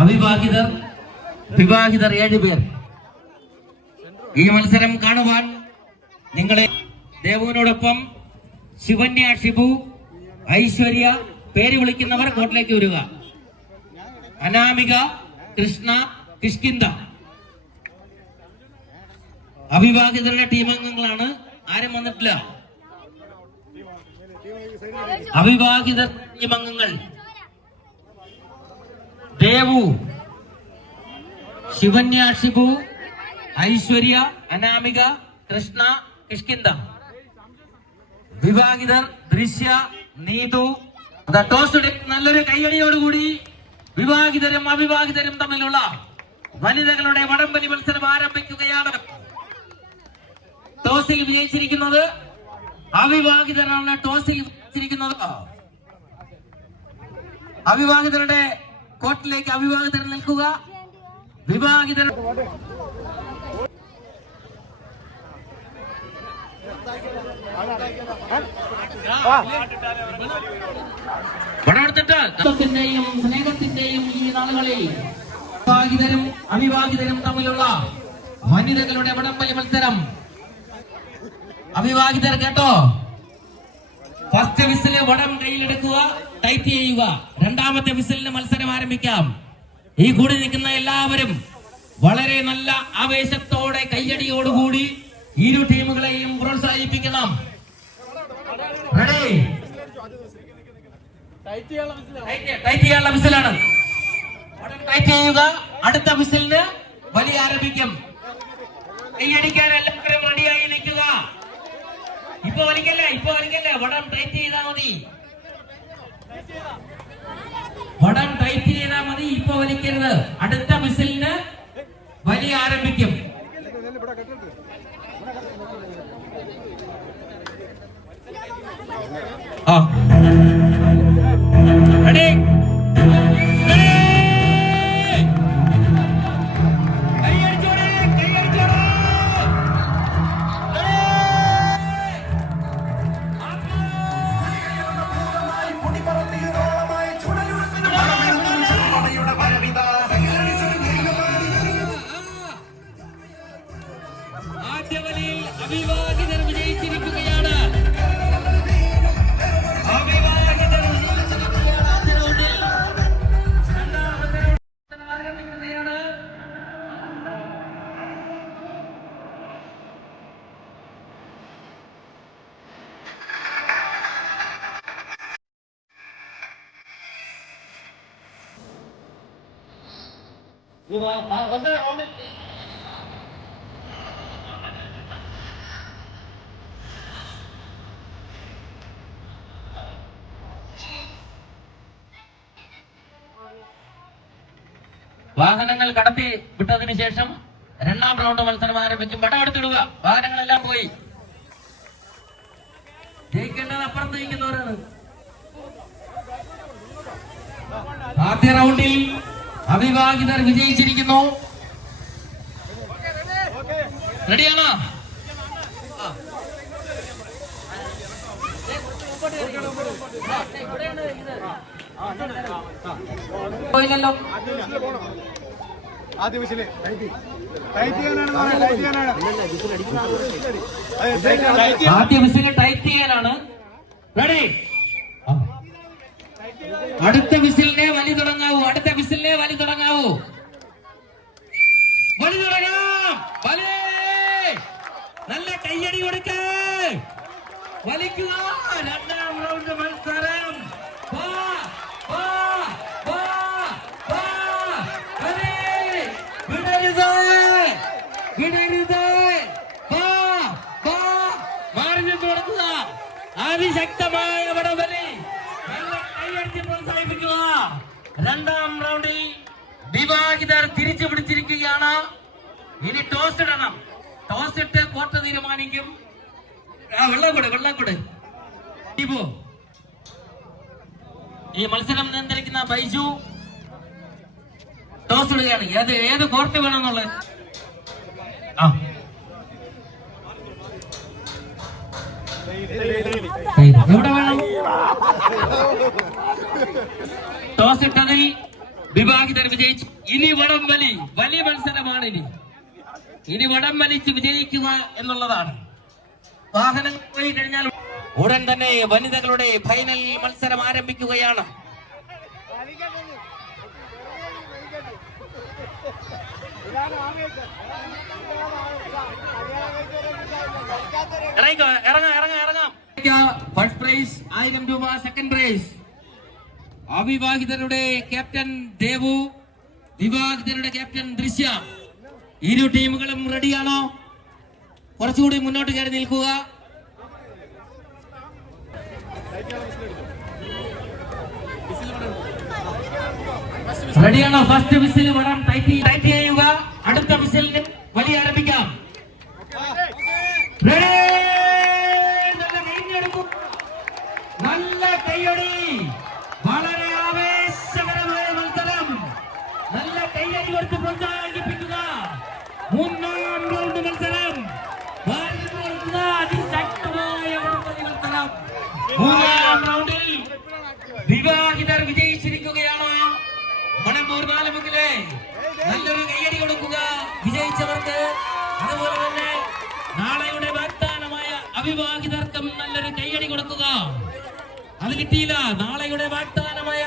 അവിവാഹിതർ വിവാഹിതർ 7 പേർ. ഈ മത്സരം കാണുവാൻ നിങ്ങളെ ദേവുവിനോടൊപ്പം ശിവന്യ, ഷിബു, ഐശ്വര്യ പേര് വിളിക്കുന്നവർ കോർട്ടിലേക്ക് വരിക. അനാമിക, കൃഷ്ണ, കിഷ്കിന്ദ അവിവാഹിതരുടെ ടീമംഗങ്ങളാണ്. ആരും വന്നിട്ടില്ല. അവിവാഹിത ടീമംഗങ്ങൾ ദേവു, ശിവന്യ, ഷിബു, ഐശ്വര്യ, അനാമിക, കൃഷ്ണ, കിഷ്കിന്ദ. വിവാഹിതർ ദൃശ്യ, നീതു. ടോസ് നല്ലൊരു കയ്യടിയോടുകൂടി വിവാഹിതരും അവിവാഹിതരും തമ്മിലുള്ള വനിതകളുടെ വടംവലി മത്സരം ആരംഭിക്കുകയാണ്. ടോസിൽ വിജയിച്ചിരിക്കുന്നത് അവിവാഹിതരാണ്. ടോസിൽ വിജയിച്ചിരിക്കുന്നത് അവിവാഹിതരുടെ കോർട്ടിലേക്ക് അവിവാഹിതർ നിൽക്കുക. വിവാഹിതർ ത്തിന്റെയും സ്നേഹത്തിന്റെയും ഈ നാളുകളിൽ വിവാഹിതരും അവിവാഹിതരും തമ്മിലുള്ള വനിതകളുടെ വടംവലി മത്സരം. അവിവാഹിതർ കേട്ടോ, ഫസ്റ്റ് വിസില് വടം കയ്യിലെടുക്കുക, ടൈറ്റ് ചെയ്യുക. രണ്ടാമത്തെ വിസിലിന് മത്സരം ആരംഭിക്കാം. ഈ കൂടി നിൽക്കുന്ന എല്ലാവരും വളരെ നല്ല ആവേശത്തോടെ കയ്യടിയോടുകൂടി ഇരു ടീമുകളെയും പ്രോത്സാഹിപ്പിക്കണം. റെഡി? ടൈറ്റ് ചെയ്യാനുള്ള വിസിലാണ്. ടൈറ്റ് ചെയ്യുക. അടുത്ത വിസിലിന് വലി ആരംഭിക്കും. കൈയടിക്കാൻ എല്ലാവരും റെഡിയായി നിൽക്കുക. ഇപ്പൊ വലിക്കല്ലേ. വടം ടൈറ്റ് ചെയ്താൽ മതി. വടം ടൈറ്റ് ചെയ്താൽ മതി. ഇപ്പൊ വലിക്കരുത്. അടുത്ത വിസിലിന് വലി ആരംഭിക്കും. റെഡി? അവിവാഹിതർ വിജയിച്ചിരിക്കുകയാണ്. വാഹനങ്ങൾ കടത്തി വിട്ടതിന് ശേഷം രണ്ടാം റൗണ്ട് മത്സരം ആരംഭിക്കും. പടമെടുത്തിടുക. വാഹനങ്ങളെല്ലാം പോയി. ജയിക്കേണ്ടത് അപ്പുറത്ത് ജയിക്കുന്നവരാണ്. ആദ്യ റൗണ്ടിൽ അവിവാഹിതർ വിജയിച്ചിരിക്കുന്നു. റെഡിയാണോ? പോയില്ലല്ലോ. ആദ്യ വിസില് ടൈറ്റ് ചെയ്യാനാണ്. റെഡി? അടുത്ത വിസിലിനെ വലി തുടങ്ങാവൂ. വലി തുടങ്ങാം. നല്ല കയ്യടി കൊടുക്ക. വലിക്കുക. രണ്ടാം റൗണ്ട് മത്സരം. അതിശക്തമായ വടംവലി. കൈയടിച്ച് പ്രോത്സാഹിപ്പിക്കുക. രണ്ടാം റൗണ്ടിൽ വിവാഹിതർ തിരിച്ചു പിടിച്ചിരിക്കുകയാണ്. ഇനി ടോസ് ഇടണം. ടോസ് ഇട്ട് കോർട്ട് തീരുമാനിക്കും. വെള്ളം കൊടു. ഈ മത്സരം നിയന്ത്രിക്കുന്ന ബൈജു ടോസ് ഇടുകയാണ്. ഏത് കോർട്ട് വേണമെന്നുള്ളത്. എവിടെ വേണം? ടോസ് ഇട്ടതിൽ വിഭാഗിതർ വിജയിച്ചു. ഇനി വടംവലി, വലിയ മത്സരമാണ്. ഇനി വടം വലിച്ച് വിജയിക്കുക എന്നുള്ളതാണ്. വാഹനം പോയി കഴിഞ്ഞാൽ ഉടൻ തന്നെ വനിതകളുടെ ഫൈനൽ മത്സരം ആരംഭിക്കുകയാണ്. ഇറങ്ങാം. ഫസ്റ്റ് പ്രൈസ് 1000 രൂപ, സെക്കൻഡ് പ്രൈസ് അവിവാഹിതരുടെ ക്യാപ്റ്റൻ ദേവു, വിവാഹിതരുടെ ക്യാപ്റ്റൻ ദൃശ്യ. ഇരു ടീമുകളും റെഡിയാണോ? കുറച്ചുകൂടി മുന്നോട്ട് കയറി നിൽക്കുക. റെഡിയാണോ? ഫസ്റ്റ് വിസിൽ വടം ടൈറ്റ് ചെയ്യുക. അടുത്ത വിസിലിന് വലി ആരംഭിക്കാം. നല്ല കൈയടി, വളരെ ആവേശകരമായ മത്സരം. നല്ല കൈയടി കൊടുത്ത് പ്രോത്സാഹിപ്പിക്കുക. മൂന്നാം റൗണ്ട് മത്സരം, അതിശക്തമായ മത്സരം. മൂന്നാം റൗണ്ടിൽ വിവാഹിതർ വിജയിച്ചിരിക്കുകയാണ്. മണമ്പൂർ നാലുമുക്കിലെ നല്ലൊരു കൈയടി കൊടുക്കുക വിജയിച്ചവർക്ക്. അതുപോലെ തന്നെ നാളെയുടെ വാഗ്ദാനമായ അവിവാഹിതർക്കും നല്ലൊരു കൈയടി കൊടുക്കുക. അത് കിട്ടിയില്ല. നാളെയുടെ വാഗ്ദാനമായ